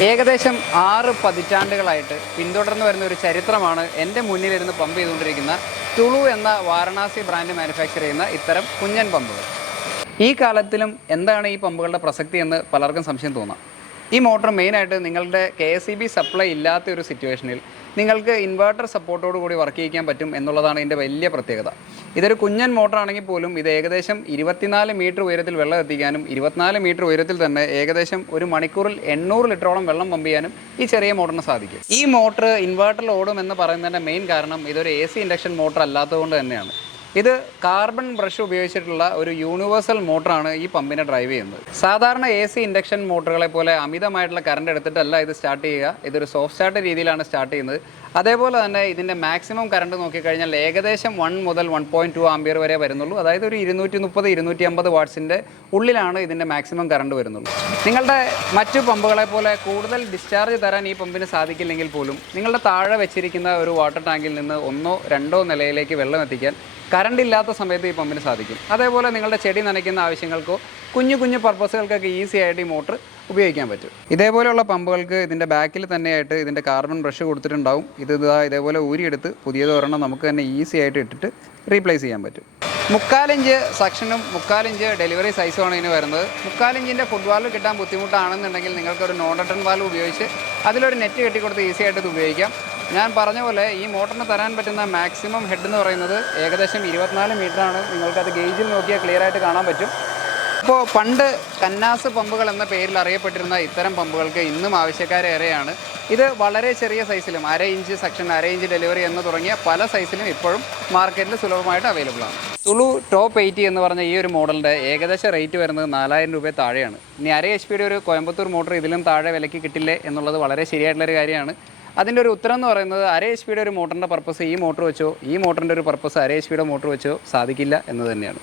ഏകദേശം ആറ് പതിറ്റാണ്ടുകളായിട്ട് പിന്തുടർന്ന് വരുന്ന ഒരു ചരിത്രമാണ് എന്റെ മുന്നിലിരുന്ന് പമ്പ് ചെയ്തുകൊണ്ടിരിക്കുന്ന തുളു എന്ന വാരണാസി ബ്രാൻഡ് മാനുഫാക്ചർ ചെയ്യുന്ന ഇത്തരം കുഞ്ഞൻ പമ്പുകൾ. ഈ കാലത്തിലും എന്താണ് ഈ പമ്പുകളുടെ പ്രസക്തി എന്ന് പലർക്കും സംശയം തോന്നാം. ഈ മോട്ടോർ മെയിനായിട്ട് നിങ്ങളുടെ K S E B supply ഇല്ലാത്ത ഒരു സിറ്റുവേഷനിൽ നിങ്ങൾക്ക് ഇൻവേർട്ടർ സപ്പോർട്ടോട് കൂടി വർക്ക് ചെയ്യിക്കാൻ പറ്റും എന്നുള്ളതാണ് ഇതിന്റെ വലിയ പ്രത്യേകത. ഇതൊരു കുഞ്ഞൻ മോട്ടർ ആണെങ്കിൽ പോലും ഇത് ഏകദേശം ഇരുപത്തിനാല് മീറ്റർ ഉയരത്തിൽ വെള്ളം എത്തിക്കാനും ഇരുപത്തിനാല് മീറ്റർ ഉയരത്തിൽ തന്നെ ഏകദേശം ഒരു മണിക്കൂറിൽ എണ്ണൂറ് ലിറ്ററോളം വെള്ളം പമ്പ് ചെയ്യാനും ഈ ചെറിയ മോട്ടറിന് സാധിക്കും. ഈ മോട്ടർ ഇൻവേർട്ടറിൽ ഓടും എന്ന് പറയുന്നതിന്റെ മെയിൻ കാരണം ഇതൊരു എ സി ഇൻഡക്ഷൻ മോട്ടർ അല്ലാത്തതുകൊണ്ട് തന്നെയാണ്. ഇത് കാർബൺ ബ്രഷ് ഉപയോഗിച്ചിട്ടുള്ള ഒരു യൂണിവേഴ്സൽ മോട്ടറാണ് ഈ പമ്പിനെ ഡ്രൈവ് ചെയ്യുന്നത്. സാധാരണ എ സി ഇൻഡക്ഷൻ മോട്ടറുകളെ പോലെ അമിതമായിട്ടുള്ള കറണ്ട് എടുത്തിട്ടല്ല ഇത് സ്റ്റാർട്ട് ചെയ്യുക. ഇതൊരു സോഫ്റ്റ് സ്റ്റാർട്ട് രീതിയിലാണ് സ്റ്റാർട്ട് ചെയ്യുന്നത്. അതേപോലെ തന്നെ ഇതിന്റെ മാക്സിമം കറണ്ട് നോക്കിക്കഴിഞ്ഞാൽ ഏകദേശം വൺ മുതൽ വൺ പോയിന്റ് ടു ആംബിയർ വരെ വരുന്നുള്ളൂ. അതായത് ഒരു ഇരുന്നൂറ്റി മുപ്പത് ഇരുന്നൂറ്റി അമ്പത് വാട്ട്സിന്റെ ഉള്ളിലാണ് ഇതിന്റെ മാക്സിമം കറണ്ട് വരുന്നുള്ളൂ. നിങ്ങളുടെ മറ്റു പമ്പുകളെ പോലെ കൂടുതൽ ഡിസ്ചാർജ് തരാൻ ഈ പമ്പിന് സാധിക്കില്ലെങ്കിൽ പോലും നിങ്ങളുടെ താഴെ വെച്ചിരിക്കുന്ന ഒരു വാട്ടർ ടാങ്കിൽ നിന്ന് ഒന്നോ രണ്ടോ നിലയിലേക്ക് വെള്ളം എത്തിക്കാൻ കറണ്ട് ഇല്ലാത്ത സമയത്ത് ഈ പമ്പിന് സാധിക്കും. അതേപോലെ നിങ്ങളുടെ ചെടി നനയ്ക്കുന്ന ആവശ്യങ്ങൾക്കോ കുഞ്ഞു കുഞ്ഞു പർപ്പസുകൾക്കൊക്കെ ഈസി ആയിട്ട് ഈ മോട്ടർ ഉപയോഗിക്കാൻ പറ്റും. ഇതേപോലെയുള്ള പമ്പുകൾക്ക് ഇതിന്റെ ബാക്കിൽ തന്നെയായിട്ട് ഇതിന്റെ കാർബൺ ബ്രഷ് കൊടുത്തിട്ടുണ്ടാവും. ഇത് ഇതാ ഇതേപോലെ ഊരിയെടുത്ത് പുതിയത് ഒരെണ്ണം നമുക്ക് തന്നെ ഈസി ആയിട്ട് ഇട്ടിട്ട് റീപ്ലേസ് ചെയ്യാൻ പറ്റും. മുക്കാലിഞ്ച് സെക്ഷനും മുക്കാലിഞ്ച് ഡെലിവറി സൈസുമാണ് ഇതിന് വരുന്നത്. മുക്കാലിഞ്ചിന്റെ ഫുഡ് വാൽവ് കിട്ടാൻ ബുദ്ധിമുട്ടാണെന്നുണ്ടെങ്കിൽ നിങ്ങൾക്ക് ഒരു നോൺ റിട്ടൺ വാൽവ് ഉപയോഗിച്ച് അതിലൊരു നെറ്റ് കെട്ടിക്കൊടുത്ത് ഈസി ആയിട്ട് ഇത് ഉപയോഗിക്കാം. ഞാൻ പറഞ്ഞ പോലെ ഈ മോട്ടറിന് തരാൻ പറ്റുന്ന മാക്സിമം ഹെഡ് എന്ന് പറയുന്നത് ഏകദേശം ഇരുപത്തിനാല് മീറ്ററാണ് നിങ്ങൾക്കത് ഗേജിൽ നോക്കിയാൽ ക്ലിയർ ആയിട്ട് കാണാൻ പറ്റും. ഇപ്പോൾ പണ്ട് കന്നാസ് പമ്പുകൾ എന്ന പേരിൽ അറിയപ്പെട്ടിരുന്ന ഇത്തരം പമ്പുകൾക്ക് ഇന്നും ആവശ്യക്കാരേറെയാണ് ഇത് വളരെ ചെറിയ സൈസിലും അര ഇഞ്ച് സെക്ഷൻ അര ഇഞ്ച് ഡെലിവറി എന്ന് തുടങ്ങിയ പല സൈസിലും ഇപ്പോഴും മാർക്കറ്റിൽ സുലഭമായിട്ട് അവൈലബിൾ ആണ്. തുളു ടോപ്പ് എയ്റ്റി എന്ന് പറഞ്ഞ ഈ ഒരു മോഡലിന്റെ ഏകദേശം റേറ്റ് വരുന്നത് നാലായിരം രൂപ താഴെയാണ്. ഇനി അര എച്ച് പിയുടെ ഒരു കോയമ്പത്തൂർ മോട്ടർ ഇതിലും താഴെ വിലയ്ക്ക് കിട്ടില്ലേ എന്നുള്ളത് വളരെ ശരിയായിട്ടുള്ളൊരു കാര്യമാണ്. അതിന്റെ ഒരു ഉത്തരം എന്ന് പറയുന്നത് അര എച്ച് പിയുടെ ഒരു മോട്ടറിന്റെ പർപ്പസ് ഈ മോട്ടർ വെച്ചോ ഈ മോട്ടറിന്റെ ഒരു പർപ്പസ് അര എച്ച് പിയുടെ മോട്ടർ വെച്ചോ സാധിക്കില്ല എന്ന് തന്നെയാണ്.